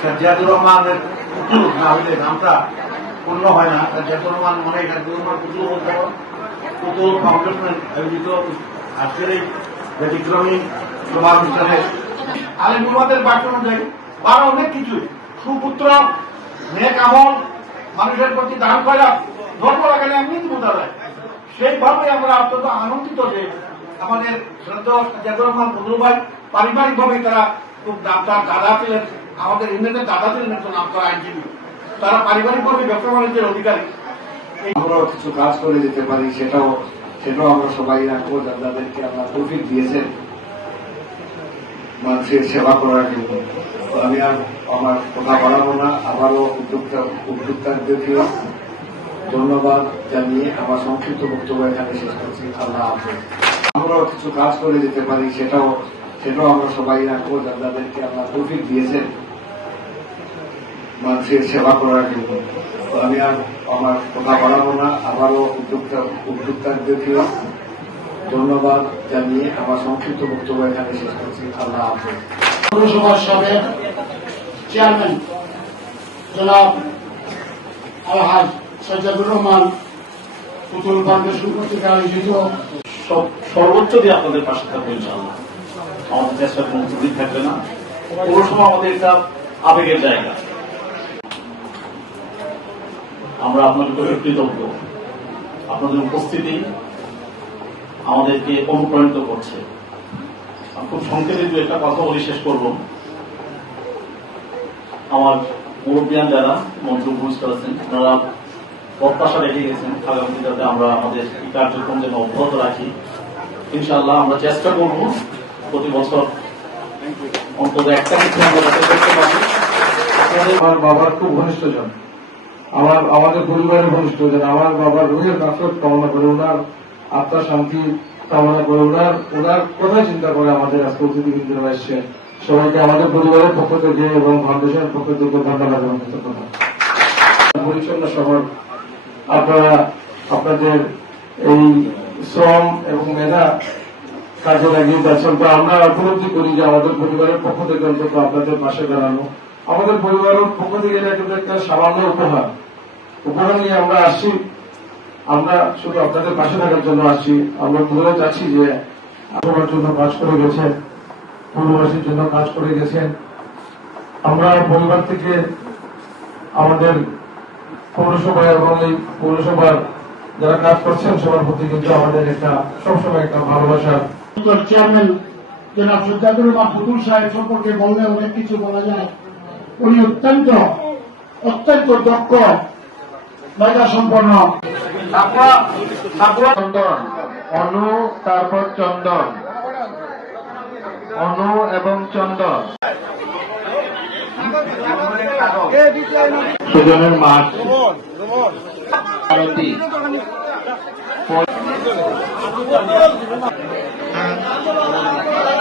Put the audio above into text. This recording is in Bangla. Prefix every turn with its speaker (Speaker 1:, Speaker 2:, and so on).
Speaker 1: সাজ্জাদুর রহমানের পুতুল না হইলে নামটা পূর্ণ হয় না। সাজ্জাদুর রহমান মনে সাজ্জাদুর রহমান পুতুল বলতে পারো পুতুল ফাউন্ডেশনের আয়োজিত। আজকের এই ব্যতিক্রমী সমাবেশনে আলিমুল্লাদের বাক্য অনুযায়ী বা অনেক কিছুই। সুপুত্র, নেক আমল, মানুষের প্রতি দান করা, ধর্ম লাগালে এমনি বোঝা যায় সেইভাবে আমরা অত্যন্ত আনন্দিত যে আমাদের শ্রদ্ধা জাদুর রহমান বদরু ভাই পারিবারিকভাবে তারা খুব তার দাদা ছিলেন, আমাদের ইংরেজের দাদা ছিলেন একজন করা আইনজীবী। তারা পারিবারিকভাবে ব্যবসা বাণিজ্যের অধিকারী।
Speaker 2: আমরাও কিছু কাজ করে যেতে পারি, সেটাও সেটাও আমরা সবাই রাখব যাদেরকে আমরা তৌফিক দিয়েছেন। মানুষের সেবা করার জন্য। আমি আর আমার কথা বাড়াবো না, আবারও উদ্যোক্তা উদ্যোক্তাদেরকে ধন্যবাদ জানিয়ে আমার সংক্ষিপ্ত বক্তব্য এখানে শেষ করছি। আল্লাহ আমরাও কিছু কাজ করে যেতে পারি, সেটাও সেটাও আমরা সবাই রাখব যাদেরকে আমরা তৌফিক দিয়েছেন মানুষের সেবা করার জন্য তো আমি আর আমার কথা বাড়াবো না আবারও উদ্যোক্তা উদ্যোক্তাদেরকে ধন্যবাদ জানিয়ে আমার সংক্ষিপ্ত বক্তব্য এখানে শেষ করছি আল্লাহ হাফেজ
Speaker 3: পৌরসভার সাবেক চেয়ারম্যান জনাব আলহাজ সজ্জাদুর রহমান পুতুল ফাউন্ডেশন কর্তৃক আয়োজিত
Speaker 4: সব- সর্বোচ্চ দিয়ে আপনাদের পাশে থাকব ইনশাআল্লাহ। আমাদের চেষ্টা কোনো ত্রুটি থাকবে না। পৌরসভা আমাদের একটা আবেগের জায়গা। আমরা আপনাদের উপরে কৃতজ্ঞ। আপনাদের উপস্থিতি আমাদেরকে অনুপ্রাণিত করছে। খুব সংক্ষেপে দু একটা কথা বলে, শেষ করব। আমার মুরব্বিয়ান যারা মন্ত্র উপস্থিত আছেন, তারা প্রত্যাশা রেখে গেছেন আগামী যাতে আমরা আমাদের এই কার্যক্রম যেন অব্যাহত রাখি। ইনশাআল্লাহ আমরা চেষ্টা করব প্রতি বছর অন্তত একটা কিছু আমরা করতে পারি
Speaker 5: আমার বাবার খুব ঘনিষ্ঠজন আমার, আমাদের পরিবারের ঘনিষ্ঠজন আমার বাবার রুহের নাফরত কামনা করে ওনার আত্মার শান্তি কামনা করে ওনার ওনার কথা চিন্তা করে আমাদের আজকে অতিথিবৃন্দরা এসছেন। সবাইকে আমাদের পরিবারের পক্ষ থেকে এবং ফাউন্ডেশনের পক্ষ থেকে ধন্যবাদ এবং পরিচ্ছন্ন শহর। আপনারা, আপনাদের এই শ্রম এবং মেধা কাজে লাগিয়ে যাচ্ছেন তো আমরা উপলব্ধি করি যে আমাদের পরিবারের পক্ষ থেকে অন্তত আপনাদের পাশে দাঁড়ানো। আমাদের পরিবারের পক্ষ থেকে এটা কিন্তু একটা সামান্য উপহার। উপহার নিয়ে আমরা আসছি। আমরা শুধু আপনাদের পাশে থাকার জন্য আসছি। আমরা বলে যাচ্ছি যে আপনার জন্য কাজ করে গেছেন, পূর্ববাসীর জন্য কাজ করে গেছেন। আমরা পরিবার থেকে আমাদের পৌরসভা এবং এই পৌরসভার যারা কাজ করছেন সবার প্রতি কিন্তু আমাদের একটা সবসময় একটা ভালোবাসার
Speaker 3: চেয়ারম্যান পুতুল সাহেব সম্পর্কে বললে অনেক কিছু বলা যায়। উনি অত্যন্ত অত্যন্ত দক্ষ মেধা সম্পন্ন।
Speaker 5: চন্দন অনু তারপর চন্দন। অনু এবং চন্দন। সুজনের মাঠ। আরতি
Speaker 3: হ্যাঁ।